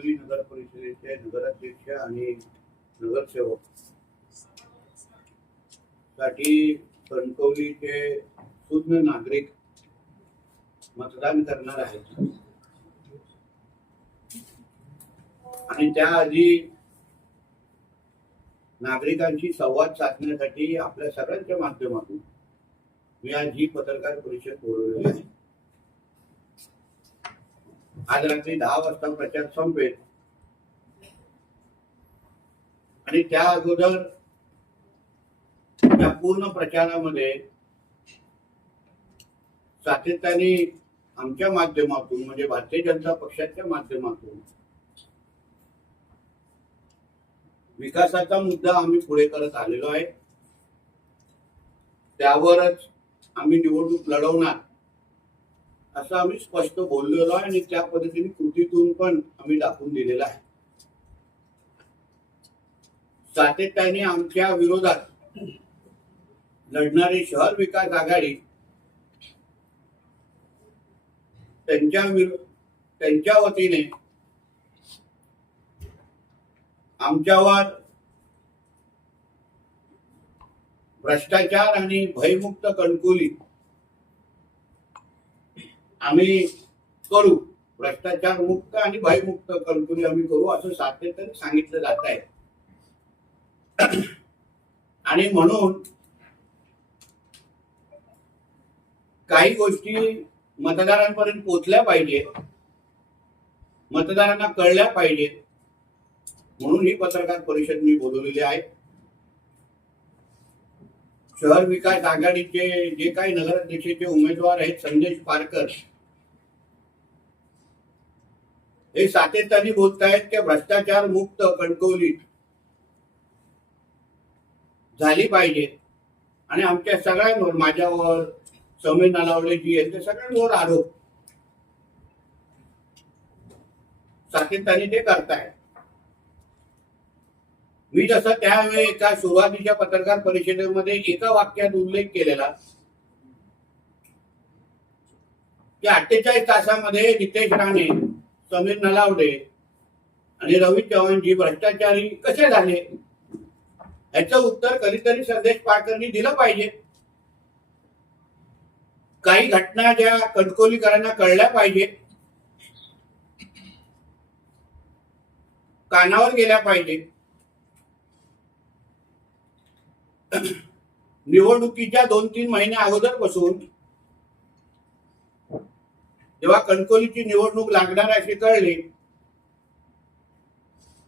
कणकवली नगर परिषदेचे नगराध्यक्ष आणि नगरसेवक साठी कणकवलीचे सुज्ञ नागरिक मतदान करणार आहेत आणि त्याआधी नागरिकांशी संवाद साधण्यासाठी आपल्या सगळ्यांच्या माध्यमातून मी आज ही पत्रकार परिषद बोलवलेली आहे. आज रात्री 10 वाजता प्रचार संपेल आणि त्या अगोदर या पूर्ण प्रचारामध्ये सातत्याने आमच्या माध्यमातून म्हणजे भारतीय जनता पक्षाच्या माध्यमातून विकासाचा मुद्दा आम्ही पुढे करत आलेलो आहे. त्यावरच आम्ही निवडणूक लढवणार असं आम्ही स्पष्ट बोललेलो आहे आणि त्या पद्धतीने कृतीतून पण आम्ही दाखवून दिलेला आहे. सातत्याने आमच्या विरोधात लढणारी शहर विकास आघाडी त्यांच्या वतीने आमच्यावर भ्रष्टाचार आणि भयमुक्त कणकवली आम्ही करू, भ्रष्टाचार मुक्त आणि भयमुक्त कणकवली आम्ही करू असं सातत्याने सांगितलं जात आहे. आणि म्हणून काही गोष्टी मतदारांपर्यंत पोहोचल्या पाहिजे, मतदारांना कळल्या पाहिजे म्हणून ही पत्रकार परिषद मी बोलवलेली आहे. शहर विकास आघाडीचे जे काही नगराध्यक्षाचे उमेदवार आहेत संदेश पारकर हे सातत्याने बोलत आहेत की भ्रष्टाचार मुक्त कणकवली झाली पाहिजे आणि आमच्या सगळ्यांवर, माझ्यावर, समीर नलावडेजी यांच्या सगळ्यांवर आरोप सातत्याने ते करतायत. मी जसं त्यावेळी एका सुरुवातीच्या पत्रकार परिषदेमध्ये एका वाक्यात उल्लेख केलेला की 48 तासामध्ये नितेश राणे, समीर नलावडे आणि रवी चव्हाणजी भ्रष्टाचारी कसे झाले याचं उत्तर कधीतरी संदेश पारकरांनी दिलं पाहिजे. काही घटना ज्या कणकवलीकरांना कळल्या पाहिजे, कानावर गेल्या पाहिजे. निवडणुकीच्या 2-3 महिन्या अगोदर पासून जेव्हा कणकवलीची निवडणूक लागणार अशी कळली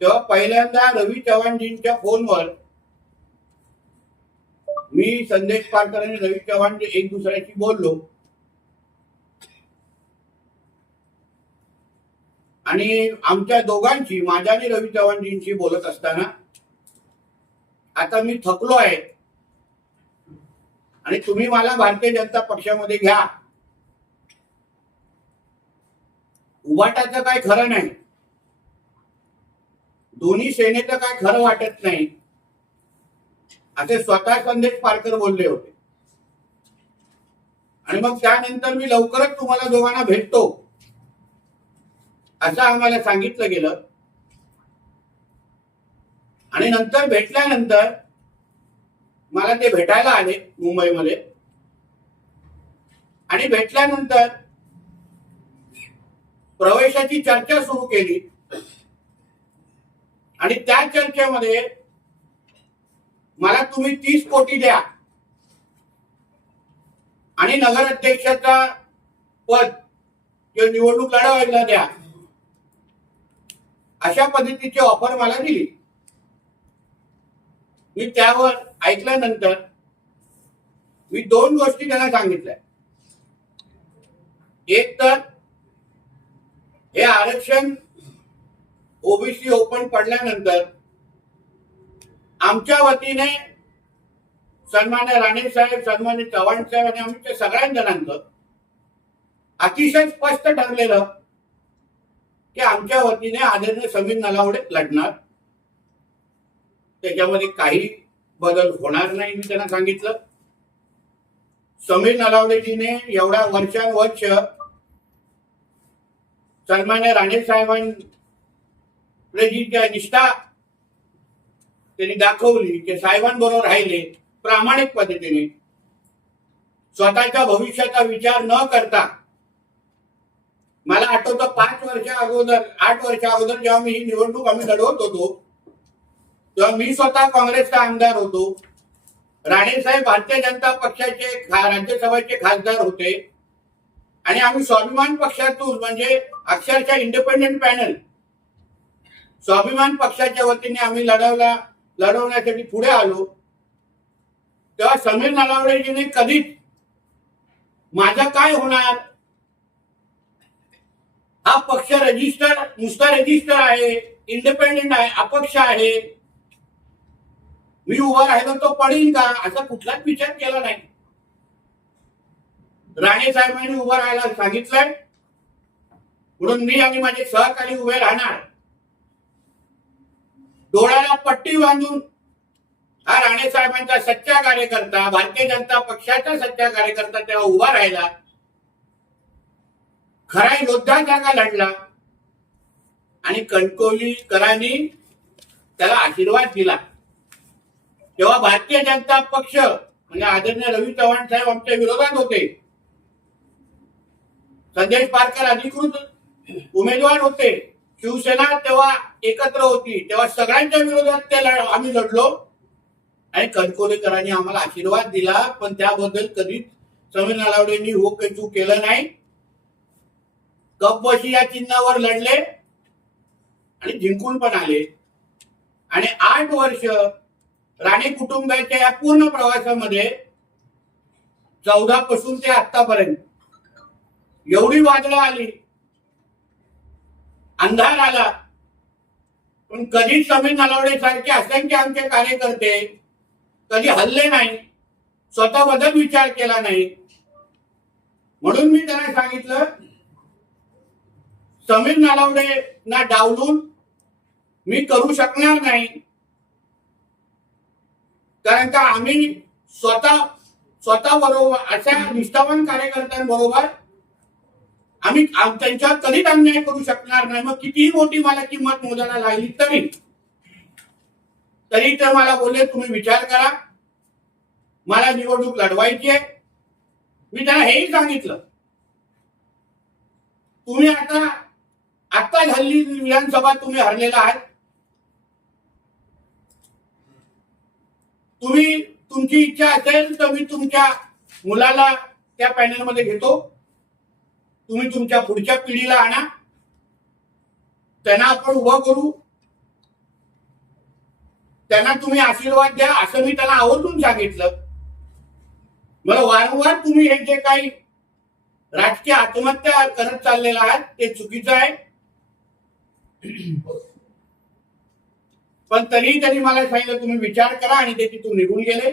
तेव्हा पहिल्यांदा रवी चव्हाणजींच्या फोनवर मी, संदेश पारकर आणि रवी चव्हाण एक दुसऱ्याशी बोललो आणि आमच्या दोघांची, माझ्या आणि रवी चव्हाणजींशी बोलत असताना आता मी थकलो आहे आणि तुम्ही मला भारतीय जनता पक्षामध्ये घ्या, उभाटाचं काय खरं नाही, दोन्ही सेनेचं काय खरं वाटत नाही असे स्वतः संदेश पारकर बोलले होते. आणि मग त्यानंतर मी लवकरच तुम्हाला दोघांना भेटतो असं आम्हाला सांगितलं गेलं. आणि नंतर भेटल्यानंतर मला ते भेटायला आले मुंबईमध्ये आणि भेटल्यानंतर प्रवेशाची चर्चा सुरू केली आणि त्या चर्चेमध्ये मला तुम्ही 30 कोटी द्या आणि नगराध्यक्षाचा पद किंवा निवडणूक लढवायला द्या अशा पद्धतीची ऑफर मला दिली. मी त्यावर ऐकल्यानंतर मी 2 गोष्टी त्यांना सांगितल्या. एक तर हे आरक्षण ओबीसी ओपन पडल्यानंतर आमच्या वतीने सन्मान्य राणे साहेब, सन्मान्य चव्हाण साहेब आणि आमच्या सगळ्या जणांचं अतिशय स्पष्ट ठरलेलं की आमच्या वतीने आदरणीय समीर नलावडे लढणार, त्याच्यामध्ये काही बदल होणार नाही मी त्यांना सांगितलं. समीर नलावडेजीने एवढ्या वर्षानुवर्ष सन्मान्य राणे साहेबांनी जी त्या निष्ठा त्यांनी दाखवली, ते साहेबांबरोबर राहिले प्रामाणिक पद्धतीने, स्वतःच्या भविष्याचा विचार न करता. मला आठवतं 8 वर्ष अगोदर जेव्हा मी ही निवडणूक आम्ही लढवत होतो, तेव्हा मी स्वतः काँग्रेसचा आमदार होतो. राणेसाहेब भारतीय जनता पक्षाचे राज्यसभेचे खासदार होते आणि आम्ही स्वाभिमान पक्षातून, म्हणजे अक्षरशः इंडिपेंडेंट पॅनल, स्वाभिमान पक्षाच्या वतीने आम्ही लढवण्यासाठी पुढे आलो. तेव्हा समीर नलावडेजीने कधीच माझं काय होणार, हा पक्ष नुसता रजिस्टर आहे, इंडिपेंडेंट आहे, अपक्ष आहे, मी उभा राहिलो तो पडीन का, असा कुठलाच विचार केला नाही. राणे साहेबांनी उभं राहायला सांगितलंय म्हणून मी आणि माझे सहकारी उभे राहणार. डोळ्याला पट्टी बांधून हा राणे साहेबांचा सच्चा कार्यकर्ता, भारतीय जनता पक्षाचा सच्चा कार्यकर्ता तेव्हा उभा राहिला, खरा योद्धा जागा लढला आणि कणकवलीकरांनी त्याला आशीर्वाद दिला. तेव्हा भारतीय जनता पक्ष म्हणजे आदरणीय रवी चव्हाण साहेब आमच्या विरोधात होते, संदेश पारकर अधिकृत उमेदवार होते, शिवसेना तेव्हा एकत्र होती, तेव्हा सगळ्यांच्या विरोधात आम्ही लढलो आणि कणकवलीकरांनी आम्हाला आशीर्वाद दिला. पण त्याबद्दल कधीच समीर नलावडेंनी हो केचू केलं नाही. कपबशी या चिन्हावर लढले आणि जिंकून पण आले. आणि 8 वर्ष राणे कुटुंबाच्या या पूर्ण प्रवासामध्ये 14 पासून ते आतापर्यंत एवढी वादळं आली, अंधार आला, पण कधीच समीर नलावडे सारखे असंख्य आमचे कार्यकर्ते कधी हल्ले नाही, स्वतःबद्दल विचार केला नाही. म्हणून मी त्यांना सांगितलं, समीर नलावडेंना डावलून मी करू शकणार नाही, कारण का आम्ही स्वतः बरोबर अशा निष्ठावान कार्यकर्त्यांबरोबर आम्ही त्यांच्यावर कधीच अन्याय करू शकणार नाही. मग कितीही मोठी मला किंमत मोजायला लागली तरी ते मला बोलले, तुम्ही विचार करा, मला निवडणूक लढवायची आहे. मी त्यांना हेही सांगितलं, तुम्ही आता झालेली विधानसभा तुम्ही हरलेला आहात, तुमची इच्छा असेल तर मी तुमच्या मुलाला त्या पॅनलमध्ये घेतो, तुम्ही तुमच्या पुढच्या पिढीला आणा, त्यांना आपण उभं करू, त्यांना तुम्ही आशीर्वाद द्या, असं मी त्यांना आवर्जून सांगितलं. मला वारंवार तुम्ही हे जे काही राजकीय आत्महत्या करत चाललेला आहात ते चुकीचं आहे. पण तरीही त्यांनी मला सांगितलं तुम्ही विचार करा, आणि ते तिथून निघून गेले.